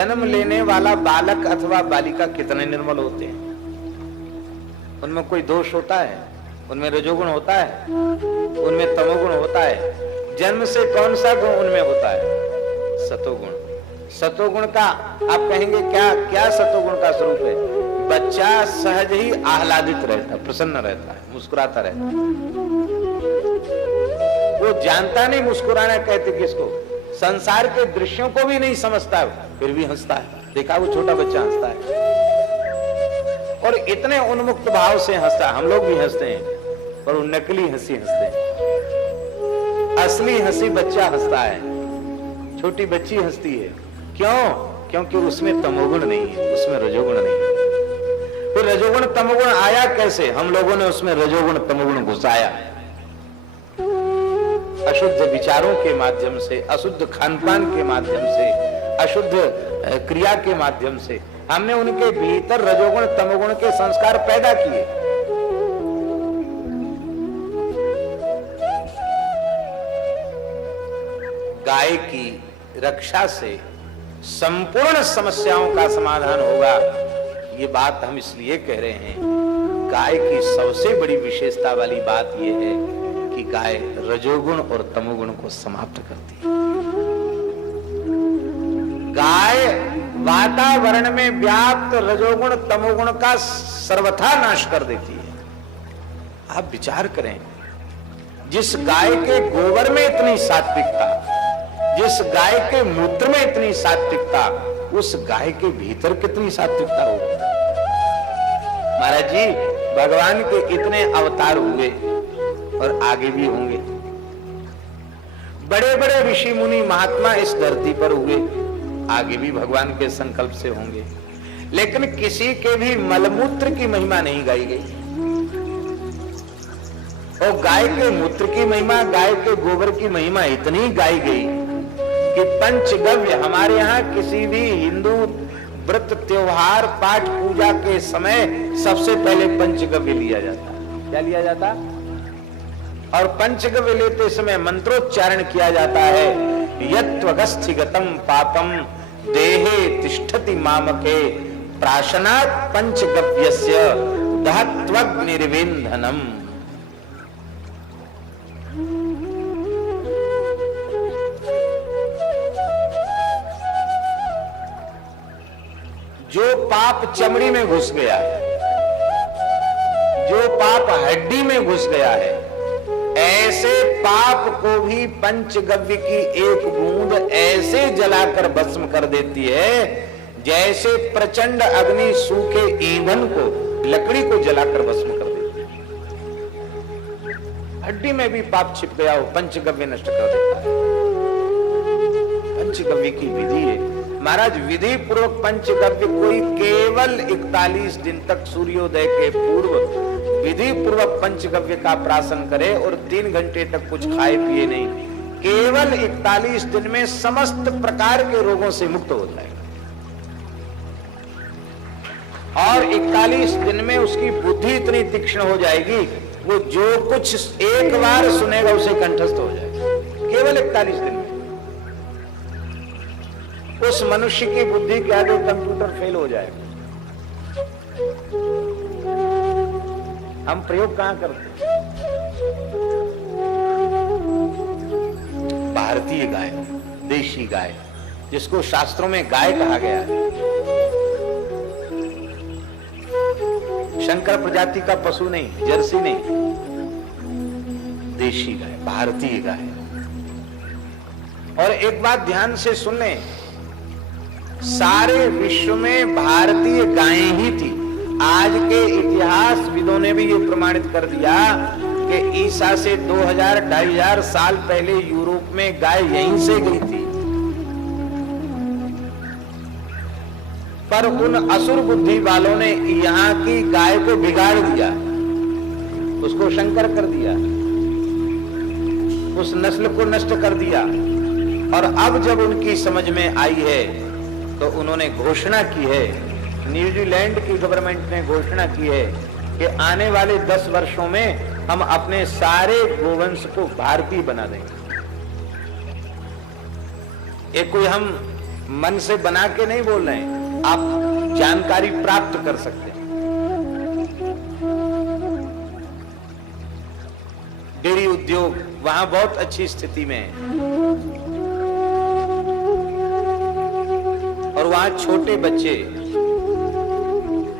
जन्म लेने वाला बालक अथवा बालिका कितने निर्मल होते हैं? उनमें कोई दोष होता है? उनमें रजोगुण होता है? उनमें तमोगुण होता है? जन्म से कौन सा गुण उनमें होता है? सतोगुण। सतोगुण का आप कहेंगे क्या क्या सतोगुण का स्वरूप है? बच्चा सहज ही आह्लादित रहता, प्रसन्न रहता है, मुस्कुराता रहता है। वो जानता नहीं मुस्कुराना कहते किसको, संसार के दृश्यों को भी नहीं समझता, फिर भी हंसता है। देखा वो छोटा बच्चा हंसता है और इतने उन्मुक्त भाव से हंसता है। हम लोग भी हंसते हैं पर वो नकली हंसी हंसते हैं। असली हंसी बच्चा हंसता है, छोटी बच्ची हंसती है। क्यों? क्योंकि उसमें तमोगुण नहीं है, उसमें रजोगुण नहीं है। फिर रजोगुण तमोगुण आया कैसे? हम लोगों ने उसमें रजोगुण तमोगुण घुसाया, अशुद्ध विचारों के माध्यम से, अशुद्ध खानपान के माध्यम से, अशुद्ध क्रिया के माध्यम से हमने उनके भीतर रजोगुण तमोगुण के संस्कार पैदा किए। गाय की रक्षा से संपूर्ण समस्याओं का समाधान होगा, ये बात हम इसलिए कह रहे हैं। गाय की सबसे बड़ी विशेषता वाली बात यह है कि गाय रजोगुण और तमोगुण को समाप्त करती है। गाय वातावरण में व्याप्त रजोगुण तमोगुण का सर्वथा नाश कर देती है। आप विचार करें, जिस गाय के गोबर में इतनी सात्विकता, जिस गाय के मूत्र में इतनी सात्विकता, उस गाय के भीतर कितनी सात्विकता होगी। महाराज जी, भगवान के इतने अवतार हुए और आगे भी होंगे। बड़े बड़े ऋषि मुनि महात्मा इस धरती पर हुए, आगे भी भगवान के संकल्प से होंगे, लेकिन किसी के भी मलमूत्र की महिमा नहीं गाई गई। और गाय के मूत्र की महिमा, गाय के गोबर की महिमा इतनी गाई गई कि पंचगव्य, हमारे यहाँ किसी भी हिंदू व्रत त्योहार पाठ पूजा के समय सबसे पहले पंचगव्य लिया जाता है। क्या लिया जाता? और पंचगव्य लेते समय मंत्रोच्चारण किया जाता है, यत्वगस्थिगतम पापम देहे तिष्ठति मामके प्राशनात् पंचगव्यस्य दहत्वग्निर्विंधनम। जो पाप चमड़ी में घुस गया है, जो पाप हड्डी में घुस गया है, ऐसे पाप को भी पंचगव्य की एक बूंद ऐसे जलाकर भस्म कर देती है, जैसे प्रचंड अग्नि सूखे ईंधन को, लकड़ी को जलाकर भस्म कर देती है। हड्डी में भी पाप छिप गया हो, पंचगव्य नष्ट कर देता है। पंचगव्य की विधि है महाराज, विधि पूर्वक पंचगव्य कोई केवल 41 दिन तक सूर्योदय के पूर्व विधि पूर्वक पंचगव्य का प्राशन करे और 3 घंटे तक कुछ खाए पिए नहीं, केवल 41 दिन में समस्त प्रकार के रोगों से मुक्त हो जाएगा। और 41 दिन में उसकी बुद्धि इतनी तीक्ष्ण हो जाएगी, वो जो कुछ एक बार सुनेगा उसे कंठस्थ हो जाएगा, केवल 41 दिन में। उस मनुष्य की बुद्धि के आगे कंप्यूटर फेल हो जाएगा। हम प्रयोग कहां करते हैं? भारतीय गाय, देशी गाय, जिसको शास्त्रों में गाय कहा गया है, शंकर प्रजाति का पशु नहीं, जर्सी नहीं, देशी गाय, भारतीय गाय। और एक बात ध्यान से सुन लें, सारे विश्व में भारतीय गायें ही थी। आज के इतिहासविदों ने भी ये प्रमाणित कर दिया कि ईसा से 2000-2500 साल पहले यूरोप में गाय यहीं से गई थी। पर उन असुर बुद्धि वालों ने यहाँ की गाय को बिगाड़ दिया, उसको शंकर कर दिया, उस नस्ल को नष्ट कर दिया। और अब जब उनकी समझ में आई है तो उन्होंने घोषणा की है, न्यूजीलैंड की गवर्नमेंट ने घोषणा की है कि आने वाले 10 वर्षों में हम अपने सारे गोवंश को भारतीय बना देंगे। एक कोई हम मन से बना के नहीं बोल रहे हैं, आप जानकारी प्राप्त कर सकते हैं। डेयरी उद्योग वहां बहुत अच्छी स्थिति में है और वहां छोटे बच्चे,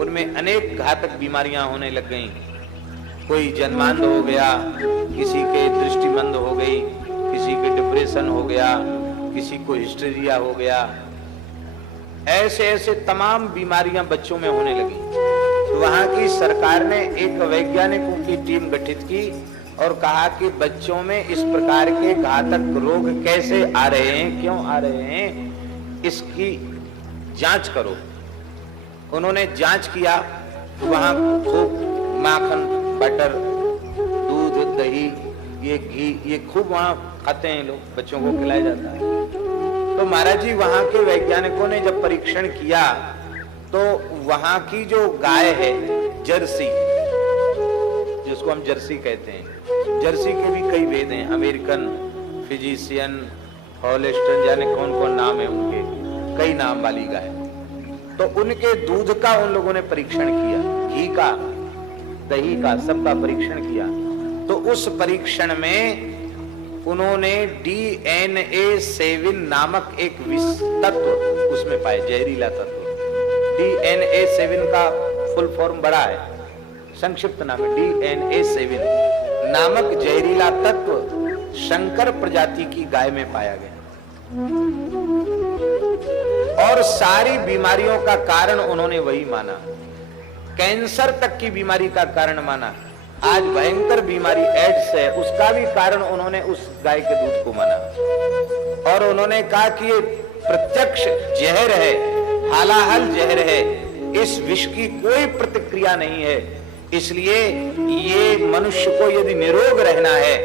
उनमें अनेक घातक बीमारियां होने लग गई। कोई जन्मांध हो गया, किसी के दृष्टिमंद हो गई, किसी के डिप्रेशन हो गया, किसी को हिस्टीरिया हो गया। ऐसे ऐसे तमाम बीमारियां बच्चों में होने लगी। तो वहां की सरकार ने एक वैज्ञानिकों की टीम गठित की और कहा कि बच्चों में इस प्रकार के घातक रोग कैसे आ रहे हैं, क्यों आ रहे हैं, इसकी जांच करो। उन्होंने जांच किया, वहां खूब माखन, बटर, दूध, दही, ये घी, ये खूब वहां खाते हैं लोग, बच्चों को खिलाया जाता है। तो महाराज जी वहां के वैज्ञानिकों ने जब परीक्षण किया तो वहां की जो गाय है जर्सी, जिसको हम जर्सी कहते हैं, जर्सी के भी कई भेद हैं, अमेरिकन, फिजिशियन, हॉलिस्टन, जाने कौन कौन नाम है उनके, कई नाम वाली गाय। तो उनके दूध का उन लोगों ने परीक्षण किया, घी का, दही का, सबका परीक्षण किया। तो उस परीक्षण में उन्होंने DNA7 नामक एक विष तत्व उसमें पाए, जहरीला तत्व। DNA7 का फुल फॉर्म बड़ा है, संक्षिप्त नाम है DNA7 नामक जहरीला तत्व शंकर प्रजाति की गाय में पाया गया और सारी बीमारियों का कारण उन्होंने वही माना, कैंसर तक की बीमारी का कारण माना। आज भयंकर बीमारी एड्स है, उसका भी कारण उन्होंने उस गाय के दूध को माना और उन्होंने कहा कि ये प्रत्यक्ष जहर है, हालाहल जहर है, इस विष की कोई प्रतिक्रिया नहीं है, इसलिए ये मनुष्य को यदि निरोग रहना है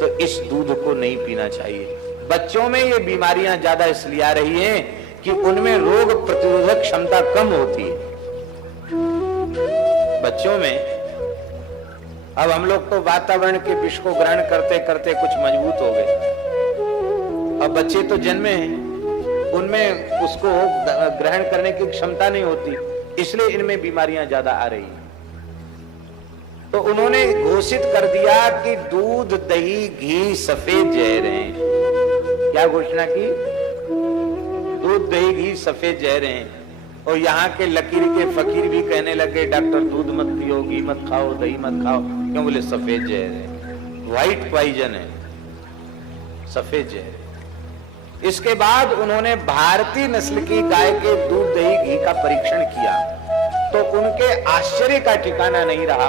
तो इस दूध को नहीं पीना चाहिए। बच्चों में ये बीमारियां ज्यादा इसलिए आ रही हैं कि उनमें रोग प्रतिरोधक क्षमता कम होती है बच्चों में। अब हम लोग तो वातावरण के विष को ग्रहण करते करते कुछ मजबूत हो गए। अब बच्चे तो जन्मे हैं, उनमें उसको ग्रहण करने की क्षमता नहीं होती, इसलिए इनमें बीमारियां ज्यादा आ रही हैं। तो उन्होंने घोषित कर दिया कि दूध, दही, घी सफेद जहर हैं। क्या घोषणा की? दूध, दही, घी सफेद जहर हैं। और यहाँ के लकीर के फकीर भी कहने लगे डॉक्टर दूध मत पियो, घी मत खाओ, दही मत खाओ, क्यों? बोले सफेद जहर है, व्हाइट पॉइजन है, सफेद जहर। इसके बाद उन्होंने भारतीय नस्ल की गाय के दूध, दही, घी का परीक्षण किया तो उनके आश्चर्य का ठिकाना नहीं रहा।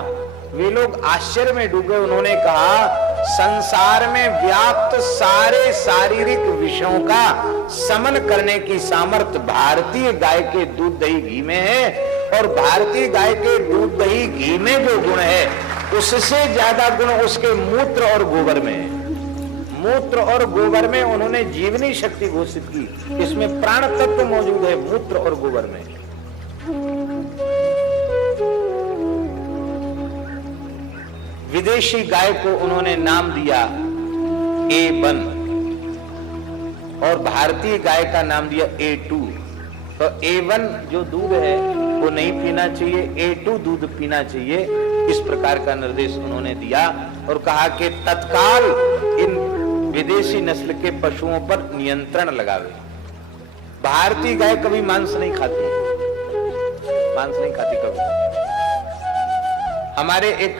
वे लोग आश्चर्य में डूबे। उन्होंने कहा संसार में व्याप्त सारे शारीरिक विषयों का समन करने की सामर्थ्य भारतीय गाय के दूध, दही, घी में है और भारतीय गाय के दूध, दही, घी में जो गुण है उससे ज्यादा गुण उसके मूत्र और गोबर में है। मूत्र और गोबर में उन्होंने जीवनी शक्ति घोषित की, इसमें प्राण तत्व मौजूद है मूत्र और गोबर में। विदेशी गाय को उन्होंने नाम दिया A1 और भारतीय गाय का नाम दिया A2। तो A1 जो दूध है वो नहीं पीना चाहिए, A2 दूध पीना चाहिए, इस प्रकार का निर्देश उन्होंने दिया और कहा कि तत्काल इन विदेशी नस्ल के पशुओं पर नियंत्रण लगावे। भारतीय गाय कभी मांस नहीं खाती, मांस नहीं खाती कभी। हमारे एक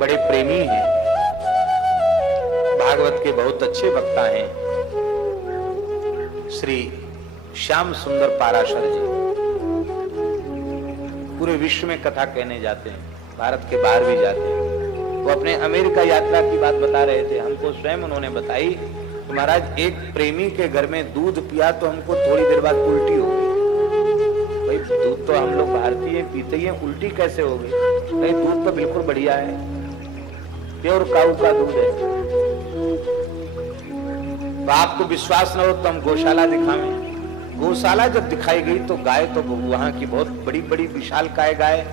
बड़े प्रेमी हैं, भागवत के बहुत अच्छे वक्ता हैं, श्री श्याम सुंदर पाराशर जी। पूरे विश्व में कथा कहने जाते हैं, भारत के बाहर भी जाते हैं। वो अपने अमेरिका यात्रा की बात बता रहे थे, हमको स्वयं उन्होंने बताई कि महाराज एक प्रेमी के घर में दूध पिया तो हमको थोड़ी देर बाद उल्टी हो गई। भाई दूध तो हम लोग भारतीय पीते ही हैं, उल्टी कैसे हो गई? भाई दूध तो बिल्कुल बढ़िया है, प्योर काऊ का दूध है। तो आपको विश्वास न हो तो हम गौशाला दिखावें। गौशाला जब दिखाई गई तो गाय तो वहां की बहुत बड़ी बड़ी विशालकाय गाय,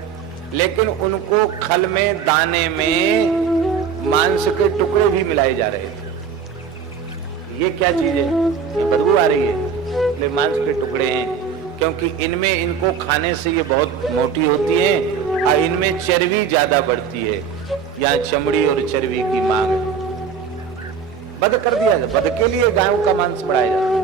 लेकिन उनको खल में, दाने में मांस के टुकड़े भी मिलाए जा रहे थे। ये क्या चीज है, ये बदबू आ रही है, इसलिए मांस के टुकड़े हैं, क्योंकि इनमें इनको खाने से ये बहुत मोटी होती है और इनमें चर्बी ज्यादा बढ़ती है, यहाँ चमड़ी और चर्बी की मांग है। बध कर दिया जाए, बध के लिए गायों का मांस बढ़ाया जाता है।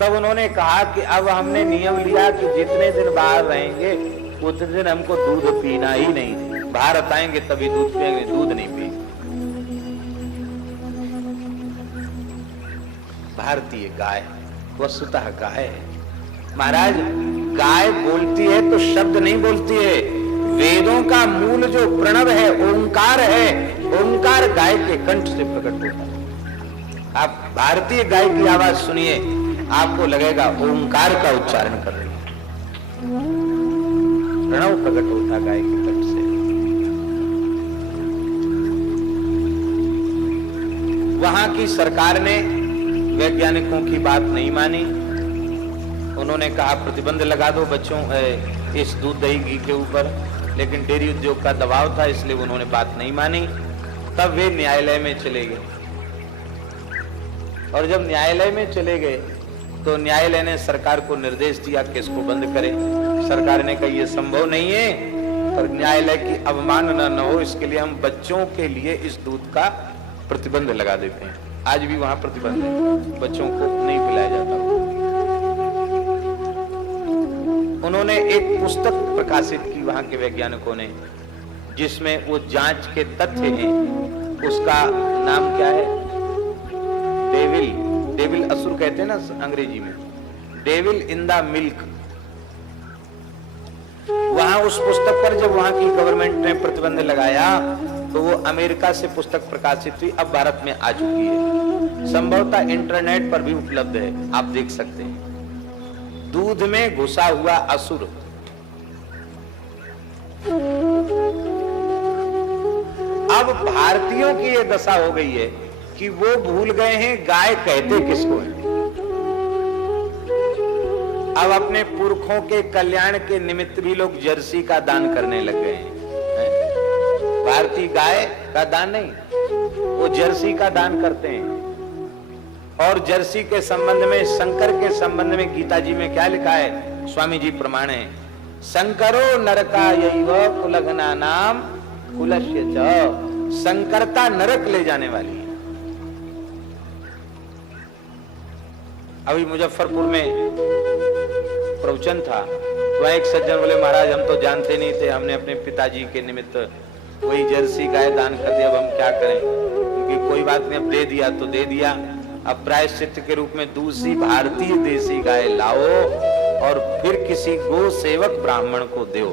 तब उन्होंने कहा कि अब हमने नियम लिया कि जितने दिन बाहर रहेंगे उतने दिन हमको दूध पीना ही नहीं, भारत आएंगे तभी दूध पिएंगे, दूध नहीं पिएंगे। भारतीय गाय वस्तुतः गाय है महाराज। गाय बोलती है तो शब्द नहीं बोलती है, वेदों का मूल जो प्रणव है ओंकार है, ओंकार गाय के कंठ से प्रकट होता है। आप भारतीय गाय की आवाज सुनिए, आपको लगेगा ओंकार का उच्चारण कर रही है, प्रणव प्रकट होता गाय के कंठ से। वहां की सरकार ने वैज्ञानिकों की बात नहीं मानी, उन्होंने कहा प्रतिबंध लगा दो बच्चों इस दूध दही घी के ऊपर, लेकिन डेयरी उद्योग का दबाव था इसलिए उन्होंने बात नहीं मानी। तब वे न्यायालय में चले गए, और जब न्यायालय में चले गए तो न्यायालय ने सरकार को निर्देश दिया कि इसको बंद करें। सरकार ने कहा यह संभव नहीं है, पर न्यायालय की अवमानना न हो इसके लिए हम बच्चों के लिए इस दूध का प्रतिबंध लगा देते हैं। आज भी वहां प्रतिबंध है, बच्चों को नहीं पिलाया जाता। उन्होंने एक पुस्तक प्रकाशित की वहां के वैज्ञानिकों ने, जिसमें वो जांच के तथ्य हैं। उसका नाम क्या है? डेविल असुर कहते हैं ना अंग्रेजी में, डेविल इन द मिल्क। वहां उस पुस्तक पर जब वहां की गवर्नमेंट ने प्रतिबंध लगाया तो वो अमेरिका से पुस्तक प्रकाशित हुई, अब भारत में आ चुकी है, संभवतः इंटरनेट पर भी उपलब्ध है, आप देख सकते हैं। दूध में घुसा हुआ असुर। अब भारतीयों की ये दशा हो गई है कि वो भूल गए हैं गाय कहते किसको है। अब अपने पुरखों के कल्याण के निमित्त भी लोग जर्सी का दान करने लग गए हैं। भारतीय गाय का दान नहीं, वो जर्सी का दान करते हैं। और जर्सी के संबंध में, शंकर के संबंध में गीता जी में क्या लिखा है? स्वामी जी प्रमाण है, शंकरो नरकायैव कुलघ्ना नाम कुलस्य च। शंकरता नरक ले जाने वाली है। अभी मुजफ्फरपुर में प्रवचन था, तो एक सज्जन बोले महाराज हम तो जानते नहीं थे, हमने अपने पिताजी के निमित्त वही जर्सी गाय दान कर दिया, अब हम क्या करें? क्योंकि कोई बात नहीं, अब दे दिया तो दे दिया, अब प्रायश्चित के रूप में दूसरी भारतीय देसी गाय लाओ और फिर किसी गो सेवक ब्राह्मण को दो।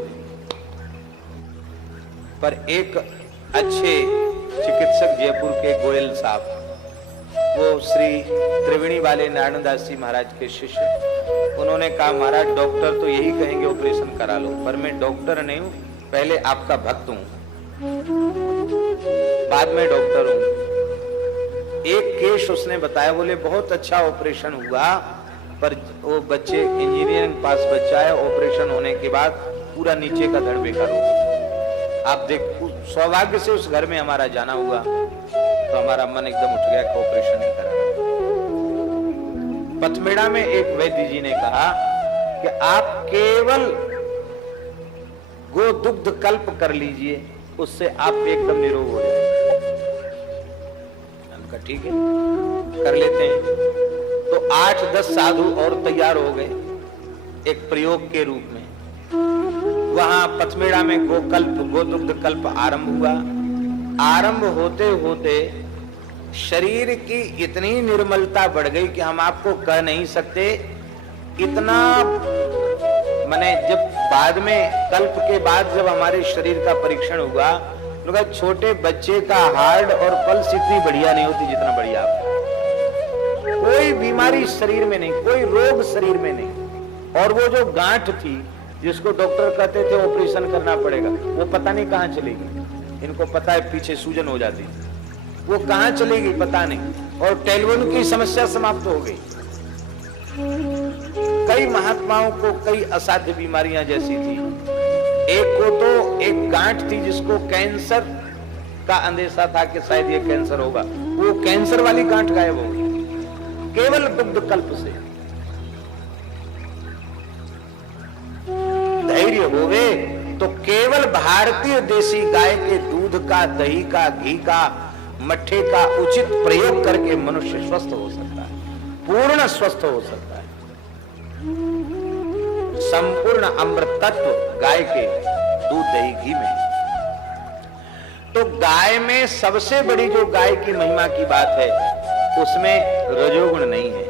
पर एक अच्छे चिकित्सक जयपुर के गोयल साहब, वो श्री त्रिवेणी वाले नारायण दास जी महाराज के शिष्य, उन्होंने कहा महाराज डॉक्टर तो यही कहेंगे ऑपरेशन करा लो, पर मैं डॉक्टर नहीं हूं, पहले आपका भक्त हूं, बाद में डॉक्टर हूं। एक केस उसने बताया, बोले बहुत अच्छा ऑपरेशन हुआ, पर वो बच्चे इंजीनियरिंग पास बच्चा है, ऑपरेशन होने के बाद पूरा नीचे का धड़ बेकार हो गया। आप देख, सौभाग्य से उस घर में हमारा जाना हुआ तो हमारा मन एकदम उठ गया कि ऑपरेशन नहीं करा। पथमेड़ा में एक वैद्य जी ने कहा कि आप केवल गो दुग्ध कल्प कर लीजिए, उससे आप एकदम निरोग हो जाएंगे। हमका ठीक है, कर लेते हैं। तो 8-10 साधु और तैयार हो गए एक प्रयोग के रूप में। वहां पथमेड़ा में गोदुग्ध कल्प आरंभ हुआ। आरंभ होते होते शरीर की इतनी निर्मलता बढ़ गई कि हम आपको कह नहीं सकते। इतना माने जब बाद में कल्प के बाद जब हमारे शरीर का परीक्षण हुआ, तो छोटे बच्चे का हार्ट और पल्स इतनी बढ़िया नहीं होती जितना बढ़िया आपका। कोई बीमारी शरीर में नहीं, कोई रोग शरीर में नहीं। और वो जो गांठ थी जिसको डॉक्टर कहते थे ऑपरेशन करना पड़ेगा, वो पता नहीं कहां चलेगी। इनको पता है पीछे सूजन हो जाती, वो कहां चलेगी पता नहीं। और टेलीफोन की समस्या समाप्त हो गई। कई महात्माओं को कई असाध्य बीमारियां जैसी थी। एक को तो एक गांठ थी जिसको कैंसर उसका अंदेशा था कि शायद ये कैंसर होगा, वो कैंसर वाली गांठ गायब होगी केवल दुग्ध कल्प से। धैर्य होवे तो केवल भारतीय देसी गाय के दूध का, दही का, घी का, मट्ठे का उचित प्रयोग करके मनुष्य स्वस्थ हो सकता है, पूर्ण स्वस्थ हो सकता है। संपूर्ण अमृत तत्व गाय के दूध, दही, घी में। तो गाय में सबसे बड़ी जो गाय की महिमा की बात है, उसमें रजोगुण नहीं है,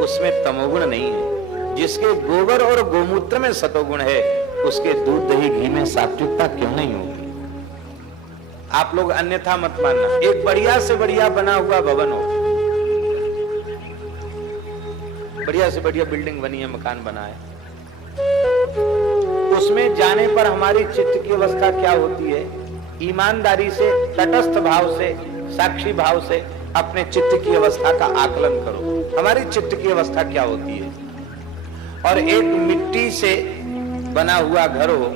उसमें तमोगुण नहीं है। जिसके गोबर और गोमूत्र में सतोगुण है, उसके दूध, दही, घी में सात्विकता क्यों नहीं होगी? आप लोग अन्यथा मत मानना। एक बढ़िया से बढ़िया बना हुआ भवन हो, बढ़िया से बढ़िया बिल्डिंग बनी है, मकान बना है, उसमें जाने पर हमारी चित्त की अवस्था क्या होती है? ईमानदारी से, तटस्थ भाव से, साक्षी भाव से अपने चित्त की अवस्था का आकलन करो। हमारी चित्त की अवस्था क्या होती है? और एक मिट्टी से बना हुआ घर हो,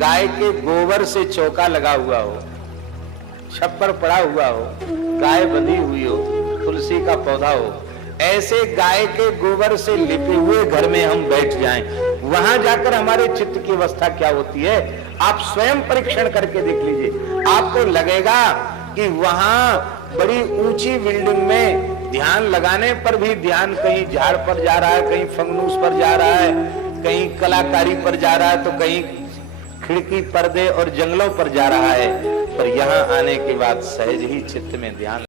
गाय के गोबर से चौका लगा हुआ हो, छप्पर पड़ा हुआ हो, गाय बंधी हुई हो, तुलसी का पौधा हो, ऐसे गाय के गोबर से लिपे हुए घर में हम बैठ जाएं, वहां जाकर हमारे चित्त की अवस्था क्या होती है? आप स्वयं परीक्षण करके देख लीजिए। आपको लगेगा कि वहां बड़ी ऊंची बिल्डिंग में ध्यान लगाने पर भी ध्यान कहीं झाड़ पर जा रहा है, कहीं फंगनूस पर जा रहा है, कहीं कलाकारी पर जा रहा है, तो कहीं खिड़की, पर्दे और जंगलों पर जा रहा है। पर यहाँ आने के बाद सहज ही चित्त में ध्यान